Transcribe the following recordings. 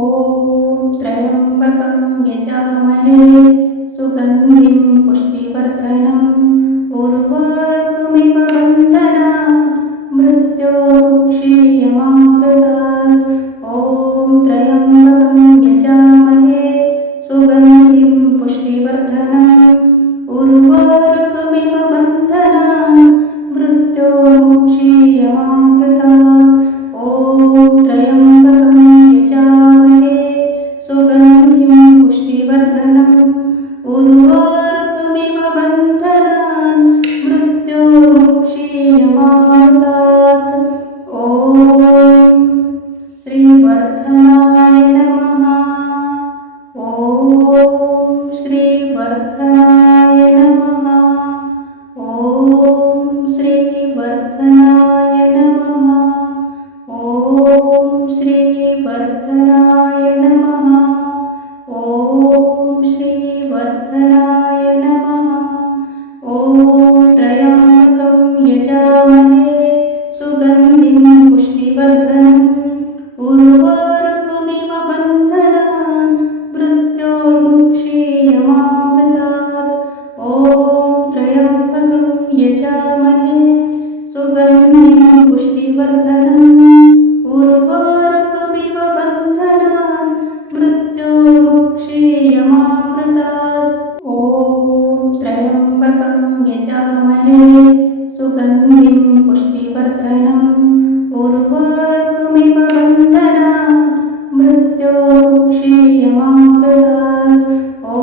ॐ त्र्यम्बकं यजामहे सुगन्धिं पुष्टिवर्धनम् उर्वारुकमिव बन्धनान् मृत्योर्मुक्षीयमामृतात्। ॐ त्र्यम्बकं यजामहे सुगन्धिं पुष्टिवर्धनम् उर्वारुकमिव बन्धनान् मृत्योर्मुक्षीयमामृतात्। ॐ त्र्यम्बकं यजामहे सुगन्धिं पुष्टिवर्धनम् उर्वारुकमिव बन्धनान् मृत्योर्मुक्षीयमामृतात्। ॐ श्रीवर्धनाय नमः। ॐ श्रीवर्धनाय नमः। ॐ श्रीवर्धनाय नमः। ॐ श्रीवर्धनाय नमः। ॐ श्रीवर्धनाय नमः। ॐ त्र्यम्बकं यजामहे सुगन्धिं पुष्टिवर्धनम् उर्वारुकमिव बन्धनान् मृत्योर्मुक्षीयमामृतात्। ॐ त्र्यम्बकं यजामहे सुगन्धिं पुष्टिवर्धनम् उर्वारुकमिव बन्धनान् मृत्योर्मुक्षीयमामृतात्। ॐ त्र्यम्बकं यजामहे सुगन्धिं पुष्टिवर्धनम् उर्वारुकमिव बन्धनान् मृत्योर्मुक्षीयमामृतात्। ॐ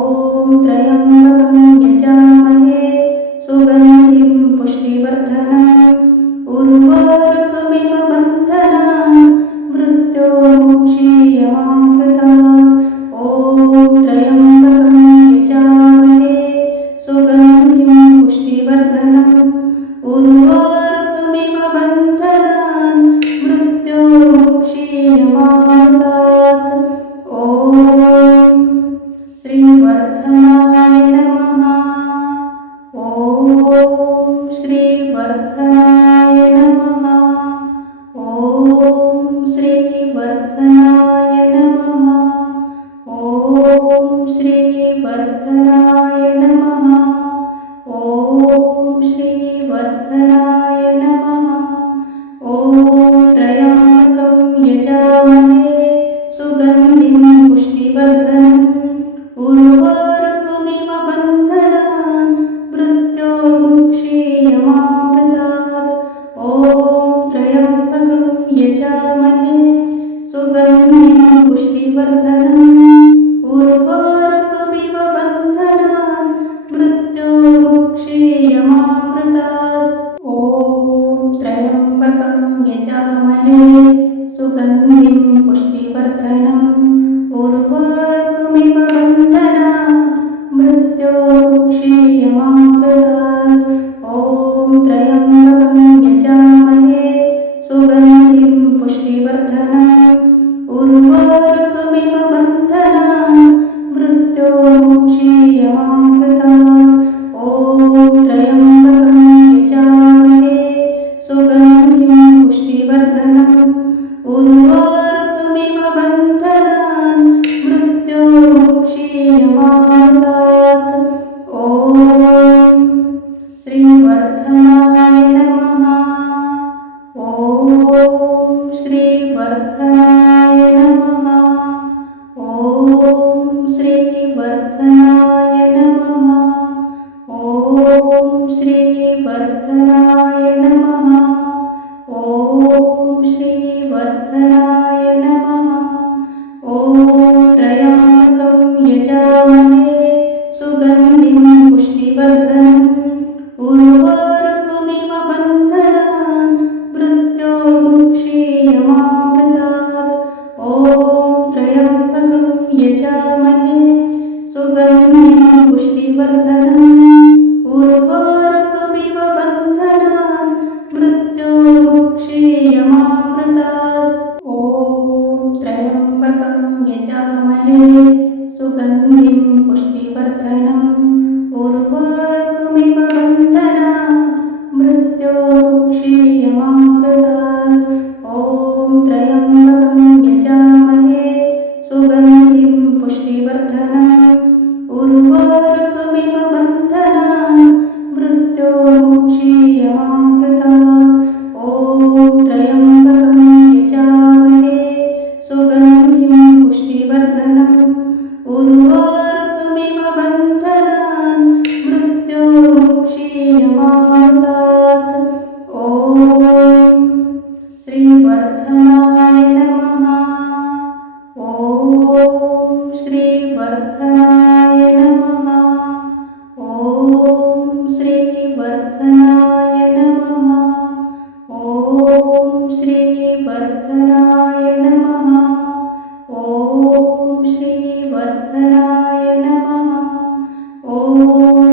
त्र्यम्बकं यजामहे सुगन्धिं पुष्टिवर्धनम् उर्वारुकमिव बन्धनान् मृत्योर्मुक्षीयमामृतात्। ॐ त्र्यम्बकं यजामहे सुगन्धिं पुष्टिवर्धनम् उर्वारुकमिव बन्धनान् मृत्योर्मुक्षीयमामृतात्। ॐ श्रीवर्धनाय नमः। ॐ श्रीवर्धनाय नमः। ॐ श्रीवर्धनाय नमः। ॐ श्रीवर्धनाय नमः। ॐ श्रीवर्धनाय नमः। ॐ त्र्यम्बकं यजामहे सुगन्धिं पुष्टिवर्धनम् उर्वारुकमिव बन्धनान् मृत्योर्मुक्षीयमामृतात्। ॐ त्र्यम्बकं यजामहे सुगन्धिं पुष्टिवर्धनम् उर्वारुकमिव बन्धनान् मृत्योर्मुक्षीयमामृतात्। ॐ त्र्यम्बकं यजामहे सुगन्धिं पुष्टिवर्धनम् उर्वारुकमिव बन्धनान् मृत्योर्मुक्षीयमामृतात्। ॐ त्र्यम्बकं यजामहे सुगन्धिं पुष्टिवर्धनम् उर्वारुकमिव बन्धनान् मृत्योर्मुक्षीयमामृतात्। ॐ त्र्यम्बकं यजामहे सुगन्धिं पुष्टिवर्धनम् उर्वारुकमिव बन्धनान् मृत्योर्मुक्षीयमामृतात्। ॐ श्रीवर्धनाय नमः। ॐ श्रीवर्धनाय नमः। ॐ श्रीवर्धनाय नमः। ॐ श्रीवर्धनाय नमः। ॐ श्रीवर्धनाय नमः। ॐ त्र्यम्बकं यजामहे सुगन्धिं पुष्टिवर्धनम् उर्वारुकमिव बन्धनान् मृत्योर्मुक्षीयमामृतात्। ॐ त्र्यम्बकं यजामहे सुगन्धिं पुष्टिवर्धनम् उर्वारुकमिव बन्धनान् मृत्योर्मुक्षीयमामृतात्। ॐ त्र्यम्बकं यजामहे सुगन्धिं पुष्टिवर्धनम् उर्वारुकमिव बन्धनान् मृत्योर्मुक्षीयमामृतात्। ॐ त्र्यम्बकं यजामहे सुगन्धिं पुष्टिवर्धनम् उर्वारुकमिव बन्धनान् मृत्योर्मुक्षीयमामृतात्। ॐ श्रीवर्धनाय नमः। ॐ श्रीवर्धनाय नमः। ॐ श्रीवर्धनाय नमः। ॐ श्रीवर्धनाय नमः। ॐ श्रीवर्धनाय नमः। ॐ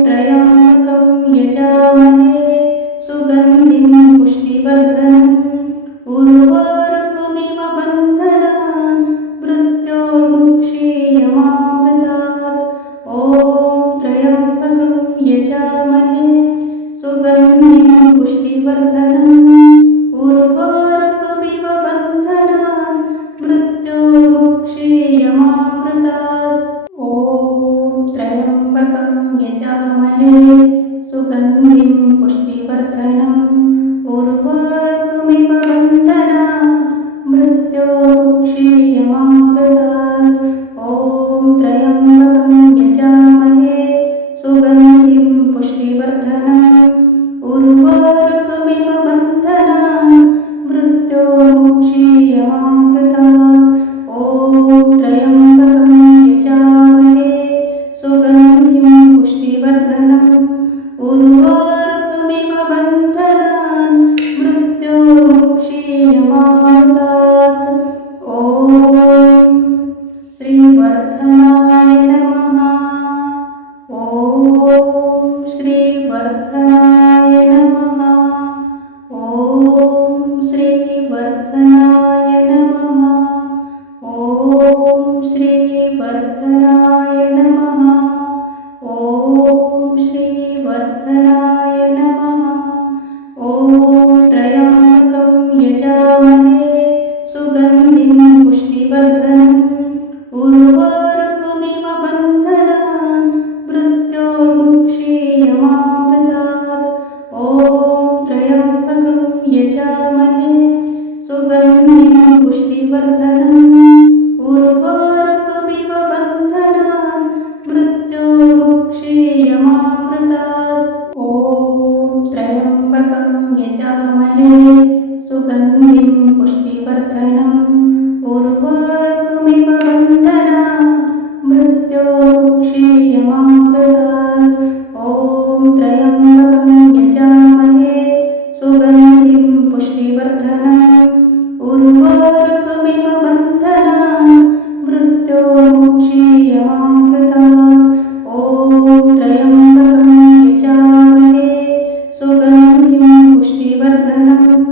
त्र्यम्बकं यजामहे सुगन्धिं पुष्टिवर्धनम् उर्वारुकमिव बन्धनान् मृत्योर्मुक्षीयमामृतात्। ॐ त्र्यम्बकं यजामहे सुगन्धिं पुष्टिवर्धनम् उर्वारुकमिव बन्धनान् मृत्योर्मुक्षीयमामृतात्। ॐ त्र्यम्बकं यजामहे सुगन्धिं पुष्टिवर्धनम् उर्वारुकमिव बन्धनान् मृत्योर्मुक्षीयमामृतात्। ॐ त्र्यम्बकं यजामहे सुगन्धिं पुष्टिवर्धनम् उर्वारुकमिव बन्धनान् मृत्योर्मुक्षीयमामृतात्। ॐ त्र्यम्बकं यजामहे सुगन्धिं पुष्टिवर्धनम् उर्वारुकमिव बन्धनान् मृत्योर्मुक्षीयमामृतात्। ॐ श्रीवर्धनाय नमः। ॐ श्रीवर्धनाय नमः। ॐ श्रीवर्धनाय नमः। ॐ श्रीवर्धनाय नमः। ॐ श्रीवर्धनाय नमः। ॐ त्र्यम्बकं यजामहे सुगन्धिं पुष्टिवर्धनम् उर्वारुकमिव बन्धनान् मृत्योर्मुक्षीयमामृतात्। ॐ त्र्यम्बकं यजामहे सुगन्धिं पुष्टिवर्धनम् उर्वारुकमिव बन्धनान् मृत्योर्मुक्षीयमामृतात्। ॐ त्र्यम्बकं यजामहे सुगन्धिं पुष्टिवर्धनम् उर्वारुकमिव बन्धनान् मृत्योर्मुक्षीयमामृतात्। ॐ त्र्यम्बकं यजामहे सुगन्धिं पुष्टिवर्धनम् उर्वारुकमिव बन्धनान् मृत्योर्मुक्षीयमामृतात्। ॐ त्र्यम्बकं यजामहे सुगन्धिं पुष्टिवर्धनम्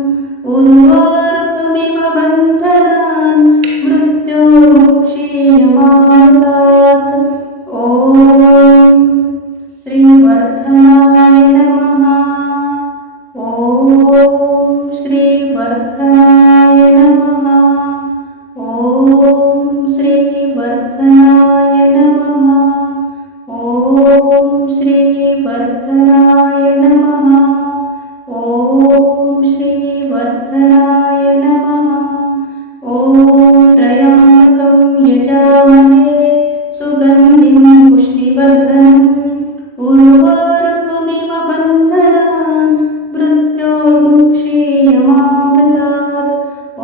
उर्वारुकमिव बन्धनान् मृत्योर्मुक्षीयमामृतात्। ॐ श्रीवर्धनाय नमः। ॐ श्रीवर्धनाय नमः। ॐ श्रीवर्धनाय नमः। ॐ श्रीवर्धनाय नमः। ॐ श्रीवर्धनाय नमः। ॐ त्र्यम्बकं यजामहे सुगन्धिं पुष्टिवर्धनम् उर्वारुकमिव बन्धनान् मृत्योर्मुक्षीयमामृतात्। ॐ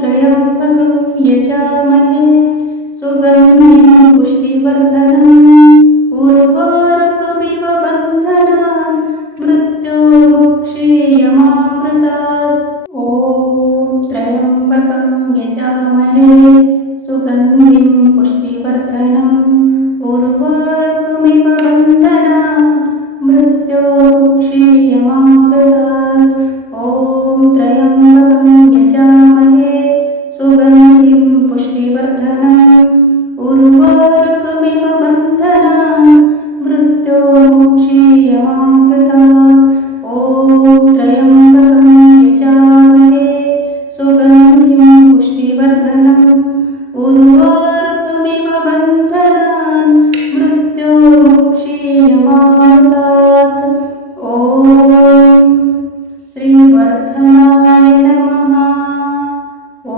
त्र्यम्बकं यजामहे सुगन्धिं पुष्टिवर्धनम् उर्वारुकमिव बन्धनान् मृत्योर्मुक्षीयमामृतात्। ॐ त्र्यम्बकं यजामहे सुगन्धिं पुष्टिवर्धनम् उर्वारुकमिव बन्धनान् मृत्योर्मुक्षीयमामृतात्। ॐ त्र्यम्बकं यजामहे सुगन्धिं पुष्टिवर्धनम् उर्वारुकमिव बन्धनान् मृत्योर्मुक्षीयमामृतात्। ॐ त्र्यम्बकं यजामहे सुगन्धिं पुष्टिवर्धनम् उर्वारुकमिव बन्धनान् मृत्योर्मुक्षीयमामृतात्। ॐ श्रीवर्धनाय नमः। ॐ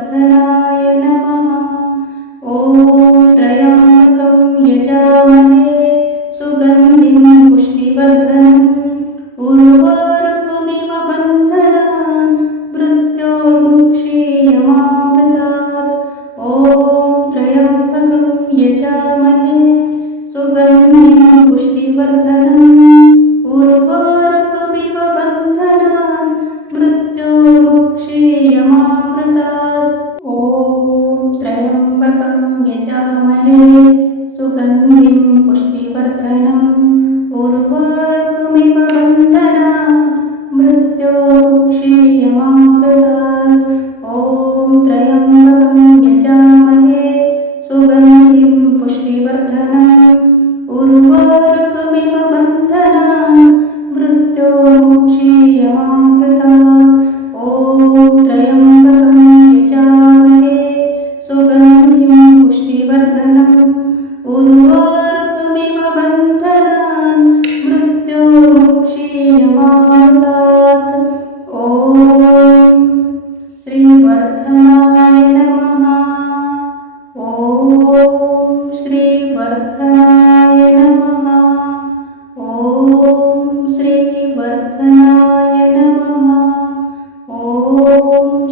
पुष्टिवर्धनाय नमः। ॐ त्र्यम्बकं यजामहे सुगन्धिं पुष्टिवर्धनम् उर्वारुकमिव बन्धनान् मृत्योर्मुक्षीयमामृतात्। ॐ त्र्यम्बकं यजामहे सुगन्धिं पुष्टिवर्धनम् उर्वारुकमिव बन्धनान् मृत्योर्मुक्षीयमामृतात्। ॐ त्र्यम्बकं यजामहे सुगन्धिं पुष्टिवर्धनम् उर्वारुकमिव बन्धनान् मृत्योर्मुक्षीयमामृतात्। ॐ त्र्यम्बकं यजामहे सुगन्धिं पुष्टिवर्धनम् उर्वारुकमिव बन्धनान् मृत्योर्मुक्षीयमामृतात्। ॐ त्र्यम्बकं यजामहे सुगन्धिं पुष्टिवर्धनम् उर्वारुकमिव बन्धनान् मृत्योर्मुक्षीयमामृतात्। ॐ श्रीवर्धनाय नमः। ॐ श्रीवर्धनाय नमः। ॐ श्रीवर्धनाय नमः। ॐ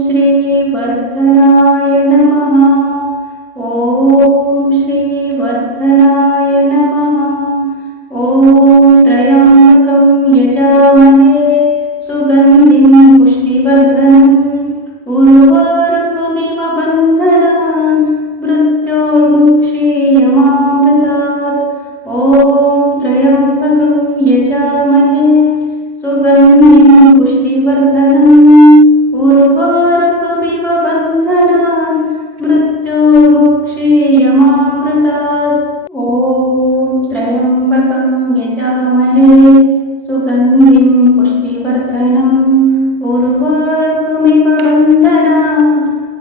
श्रीवर्धनाय नमः। ॐ श्रीवर्धनाय नमः। ॐ त्र्यम्बकं यजामहे सुगन्धिं पुष्टिवर्धनम् उर्वारुकमिव बन्धनान् मृत्योर्मुक्षीयमामृतात्। ॐ त्र्यम्बकं यजामहे सुगन्धिं पुष्टिवर्धनम् उर्वारुकमिव बन्धनान् मृत्योर्मुक्षीयमामृतात्। ॐ त्र्यम्बकं यजामहे सुगन्धिं पुष्टिवर्धनम् उर्वारुकमिव बन्धनान्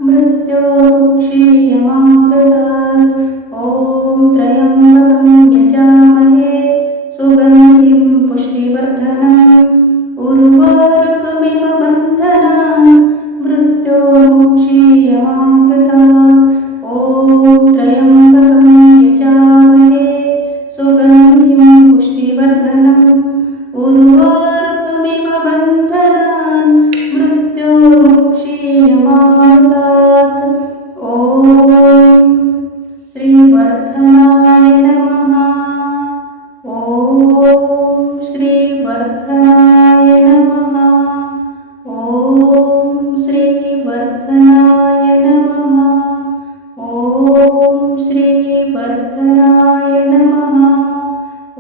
मृत्योर्मुक्षीयमामृतात्। ॐ त्र्यम्बकं यजामहे सुगन्धिं पुष्टिवर्धनम् उर्वारुकमिव बन्धनान् मृत्योर्मुक्षीयमामृतात्। ॐ त्र्यम्बकं यजामहे सुगन्धिं पुष्टिवर्धनम् उर्वारुकमिव बन्धनान् मृत्योर्मुक्षीयमामृतात्। ॐ श्रीवर्धनाय नमः। ॐ श्रीवर्धनाय नमः। ॐ श्रीवर्धनाय नमः। ॐ श्रीवर्धनाय नमः। ॐ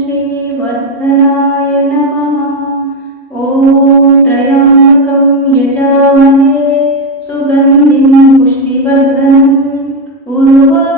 श्रीवर्धनाय नमः। ॐ त्र्यम्बकं यजामहे सुगन्धिं पुष्टिवर्धनम् उर्वारुकमिव